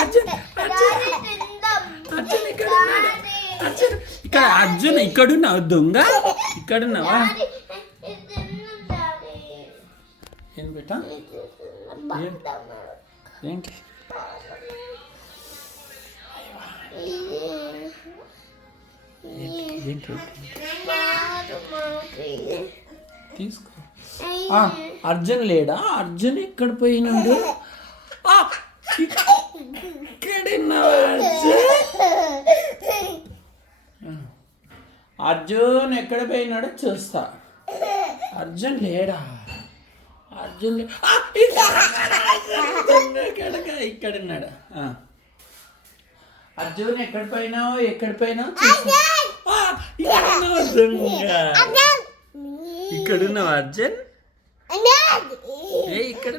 అర్జున్ అర్జున్ ఇక్కడ ఉన్నాడు. అర్జున్ ఇక్కడ అర్జున్ ఇక్కడున్నావు దొంగ ఇక్కడున్నావా? ఏం బేటా ఏంటి ఏంటి తీసుకో. అర్జున్ లేడా? అర్జున్ ఎక్కడ పోయినాడు? అర్జున్ ఎక్కడ పోయినాడో చూస్తా. అర్జున్ లేడా? అర్జున్ ఇక్కడ ఉన్నాడు. అర్జున్ ఎక్కడ పోయినావు? ఇక్కడున్నావు అర్జున్? ఇక్కడ